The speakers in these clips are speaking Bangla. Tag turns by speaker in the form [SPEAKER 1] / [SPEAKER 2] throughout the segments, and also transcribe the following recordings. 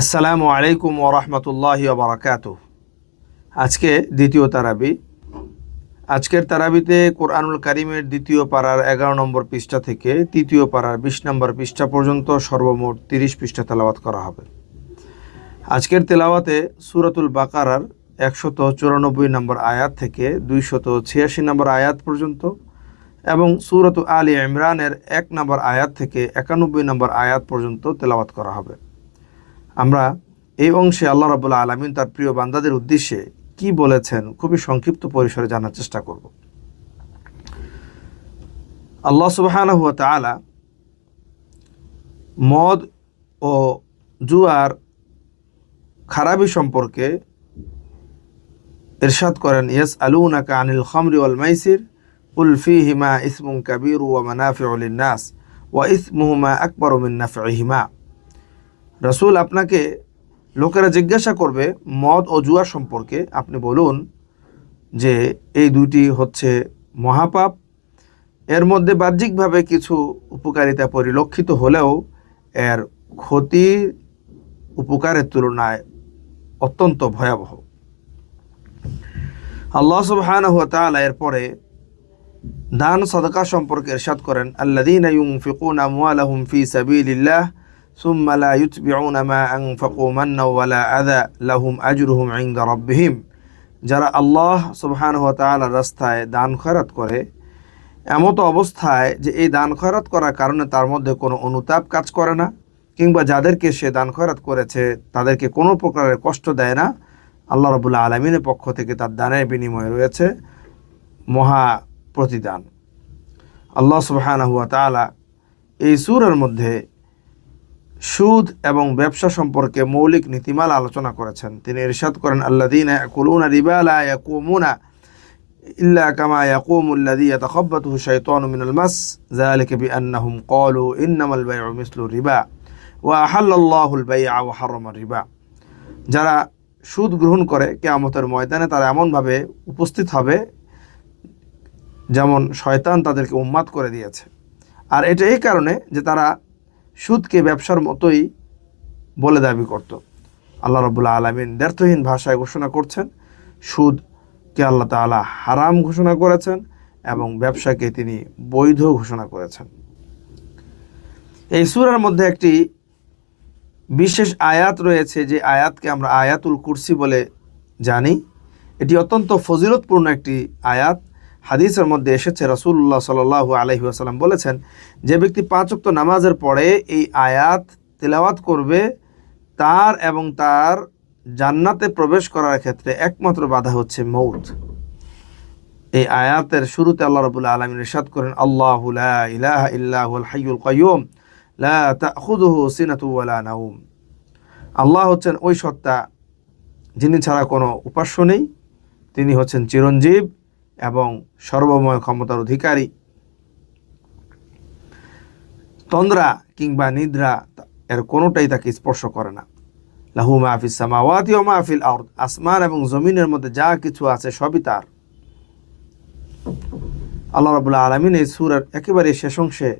[SPEAKER 1] আসসালামু আলাইকুম ওরহমতুল্লাহ বারাকাত আজকে দ্বিতীয় তারাবি। আজকের তারাবিতে কোরআনুল কারিমের দ্বিতীয় পাড়ার এগারো নম্বর পৃষ্ঠা থেকে তৃতীয় পাড়ার বিশ নম্বর পৃষ্ঠা পর্যন্ত সর্বমোট তিরিশ পৃষ্ঠা তেলাওয়াত করা হবে। আজকের তেলাওয়াতে সুরাতুল বাকারার একশত চুরানব্বই নম্বর আয়াত থেকে দুইশত ছিয়াশি নম্বর আয়াত পর্যন্ত এবং সুরত আলী ইমরানের এক নম্বর আয়াত থেকে একানব্বই নম্বর আয়াত পর্যন্ত তেলাওয়াত করা হবে। আমরা এই অংশে আল্লাহ রাবুল্লাহ আলমিন তার প্রিয় বান্দাদের উদ্দেশ্যে কি বলেছেন খুবই সংক্ষিপ্ত পরিসরে জানার চেষ্টা করব। আল্লাহ সুবাহানা হুয়া তালা মদ ও জুয়ার খারাপি সম্পর্কে ইরশাদ করেন ইয়েস আলুনাকা আনিল খামরি ওয়াল মাইসির উলফি হিমা ইসমুম কাবির ওয়া মানাফি নাস, ওয়া ইসমুহুমা আকবর মিন নাফিহিমা রসুল আপনাকে লোকেরা জিজ্ঞাসা করবে মদ ও জুয়া সম্পর্কে। আপনি বলুন যে এই দুটি হচ্ছে মহাপাপ। এর মধ্যে বাহ্যিকভাবে কিছু উপকারিতা পরিলক্ষিত হলেও এর ক্ষতি উপকারের তুলনায় অত্যন্ত ভয়াবহ। আল্লাহ সুবহান তাআলা এরপরে দান, সদকা সম্পর্কে ইরশাদ করেন, আল্লাযীনা ইউনফিকুনা আমওয়ালাহুম ফি সাবিলিল্লাহ। ثم لا يتبعون ما أنفقوا منا ولا أذى لهم أجرهم عند ربهم যারা আল্লাহ সুবহান ওয়া তাআলার রাস্তায় দান খয়রাত করে এমত অবস্থায় যে এই দান খয়রাত করার কারণে তার মধ্যে কোনো অনুতাপ কাজ করে না কিংবা যাদেরকে সে দান খয়রাত করেছে তাদেরকে কোনো প্রকারের কষ্ট দেয় না আল্লাহ রবুল্লা আলমিনের পক্ষ থেকে তার দানের বিনিময়ে রয়েছে মহা প্রতিদান আল্লাহ সুবহান হুয়া তাআলা এই সুরের মধ্যে সুদ এবং ব্যবসা সম্পর্কে মৌলিক নীতিমাল আলোচনা করেছেন। তিনি ইরশাদ করেন আল্লাদিন রিবা মাস। ইন্নামাল রিবা রিবা। যারা সুদ গ্রহণ করে কেয়ামতের ময়দানে, তারা এমনভাবে উপস্থিত হবে যেমন শয়তান তাদেরকে উন্মাদ করে দিয়েছে। আর এটা এই কারণে যে তারা সুদকে ব্যবসার মতোই বলে দাবি করত। আল্লাহ রবুল্লা আলমিন দ্ব্যর্থহীন ভাষায় ঘোষণা করছেন, সুদকে আল্লাহ তালা হারাম ঘোষণা করেছেন এবং ব্যবসাকে তিনি বৈধ ঘোষণা করেছেন। এই সুরার মধ্যে একটি বিশেষ আয়াত রয়েছে, যে আয়াতকে আমরা আয়াতুল কুরসি বলে জানি। এটি অত্যন্ত ফজিলতপূর্ণ একটি আয়াত। হাদিসের মধ্যে এসেছে রসুল্লাহ সাল আলহি আসাল্লাম বলেছেন, যে ব্যক্তি পাঁচক্ত নামাজের পরে এই আয়াত তেলাওয়াত করবে, তার এবং তার জান্নাতে প্রবেশ করার ক্ষেত্রে একমাত্র বাধা হচ্ছে মৌত। এই আয়াতের শুরুতে আল্লাহ রবুল্লা আলমিন ইরশাদ করেন, আল্লাহ ইলাহা ইল্লাহুল কাইয়ুম, লা নাউম আল্লাহ হচ্ছেন ওই সত্তা, যিনি ছাড়া কোনো উপাস্য নেই, তিনি হচ্ছেন চিরঞ্জীব এবং সর্বময় ক্ষমতার অধিকারী। তন্দ্রা কিংবা নিদ্রা এর কোনোটাই তাকে স্পর্শ করে না। লাহু মাহফিস সামাওয়াতি ও মাহফিল আউর আসমান এবং জমিনের মধ্যে যা কিছু আছে সবই তার। আল্লাহ রবুল্লাহ আলমিন এই সুরের একেবারে শেষ অংশে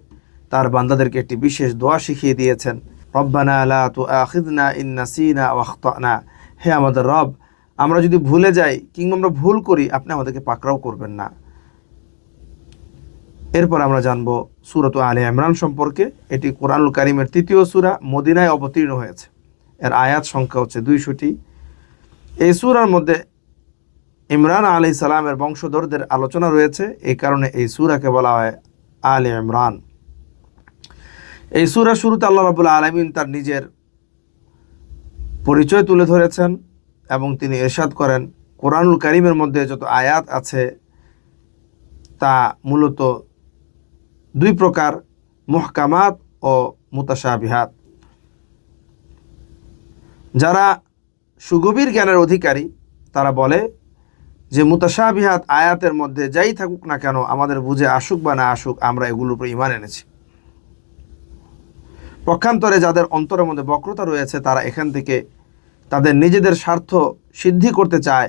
[SPEAKER 1] তার বান্দাদেরকে একটি বিশেষ দোয়া শিখিয়ে দিয়েছেন। রব্বানা লা তু আখিদনা ইন্নাসিনা ওয়াখতানা হে আমাদের রব আমরা যদি ভুলে যাই কিংবা আমরা ভুল করি, আপনি আমাদেরকে পাকড়াও করবেন না। এরপর আমরা জানব সুরত আলী ইমরান সম্পর্কে। এটি কোরআনুল কারিমের তৃতীয় সুরা, মদিনায় অবতীর্ণ হয়েছে। এর আয়াত সংখ্যা হচ্ছে দুইশোটি। এই সুরার মধ্যে ইমরান আলী সালামের বংশধরদের আলোচনা রয়েছে। এই কারণে এই সুরাকে বলা হয় আলে ইমরান। এই সুরা শুরুতে আল্লাহ রাবুল্লাহ আলমিন তার নিজের পরিচয় তুলে ধরেছেন। এবং তিনি এরশাদ করেন। কোরআনুল করিমের মধ্যে যত আয়াত আছে, তা মূলত দুই প্রকার, মহকামাত ও মুতাশাবিহাত। যারা সুগভীর জ্ঞানের অধিকারী, তারা বলে যে মুতাশাবিহাত আয়াতের মধ্যে যাই থাকুক না কেন, আমাদের বুঝে আসুক বা না আসুক, আমরা এগুলোর উপরে ইমান এনেছি। পক্ষান্তরে যাদের অন্তরের মধ্যে বক্রতা রয়েছে, তারা এখান থেকে তাদের নিজেদের স্বার্থ সিদ্ধি করতে চায়।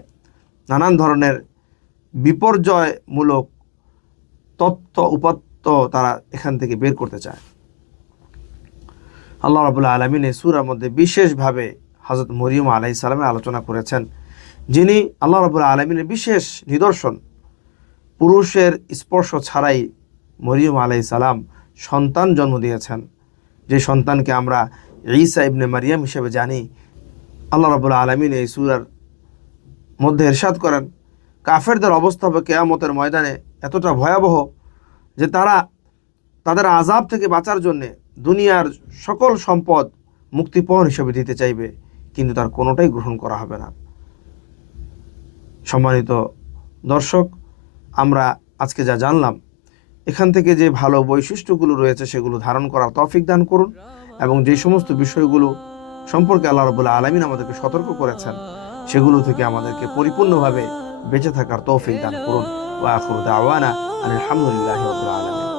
[SPEAKER 1] নানান ধরনের বিপর্যয়মূলক তথ্য উপাত্ত তারা এখান থেকে বের করতে চায়। আল্লাহ রাবুল্লাহ আলমিন এই সুরার মধ্যে বিশেষভাবে হজরত মরিয়ম আলাই সালামের আলোচনা করেছেন, যিনি আল্লাহ রাবুল্লাহ আলমিনের বিশেষ নিদর্শন। পুরুষের স্পর্শ ছাড়াই মরিয়ম আলাই সালাম সন্তান জন্ম দিয়েছেন। যে সন্তানকে আমরা ঈসা ইবনে মারিয়াম হিসেবে জানি আল্লাহ রাবুল্লাহ আলমিন এই সুরার মধ্যে এরশাদ করেন, কাফেরদের অবস্থা হবে কেয়ামতের ময়দানে এতটা ভয়াবহ যে তারা তাদের আজাব থেকে বাঁচার জন্যে দুনিয়ার সকল সম্পদ মুক্তিপণ হিসেবে দিতে চাইবে, কিন্তু তার কোনোটাই গ্রহণ করা হবে না। সম্মানিত দর্শক, আমরা আজকে যা জানলাম, এখান থেকে যে ভালো বৈশিষ্ট্যগুলো রয়েছে সেগুলো ধারণ করার তফিক দান করুন এবং যে সমস্ত বিষয়গুলো সম্পর্কে আল্লাহ রবুল্লা আলমিন আমাদেরকে সতর্ক করেছেন। সেগুলো থেকে আমাদেরকে পরিপূর্ণভাবে বেঁচে থাকার তৌফিক দান করুন। ওয়া আখরু দাওয়ানা আলহামদুলিল্লাহ রাব্বিল আলামিন।